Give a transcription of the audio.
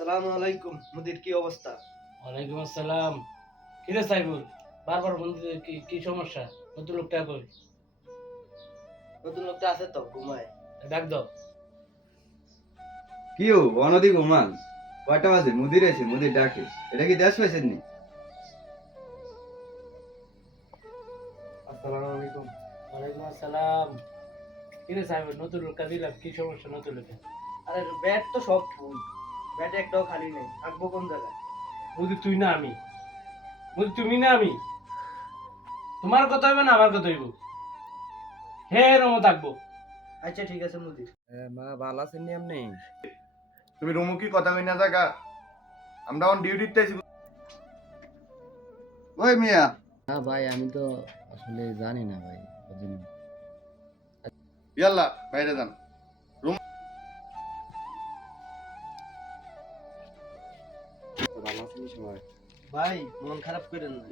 সালামু আলাইকুম মুদির, কি অবস্থা? ওয়ালাইকুম আসসালাম। কিরে সাইবুল, বারবার ফোন দিতে কি কি সমস্যা? নতুন লোকটা কই? নতুন লোকটা আছে তো, ঘুমায়। ডাক দাও। কি ও অনদি ঘুমান? কয়টা বাজে? মুদির এসে মুদির ডাকে। এটা কি দেশ পাইছেন নি? আসসালামু আলাইকুম। ওয়ালাইকুম আসসালাম। কিরে সাইবুল, নতুন লোকটা দিলাম, কি সমস্যা নতুন লোকে? আরে ব্যাট তো সব ফুল, ব্যাট একটাও খালি নেই, থাকবো কোন জায়গায়? বুঝি তুই না আমি, বুঝি তুমি না আমি, তোমার কথা হইবে না আমার কথা হইব? হে রমো থাকবো। আচ্ছা ঠিক আছে মুদির। মা ভালো আছেন নি আপনি? তুমি রুমুকি কথা কই না থাকা, আমরা অন ডিউটিতে আছি। ওই মিয়া, না ভাই, আমি তো আসলে জানি না ভাই, বুঝিনি। ইয়াল্লা বাইরে যান। ভালো আছেন সবাই? ভাই মন খারাপ করেন না।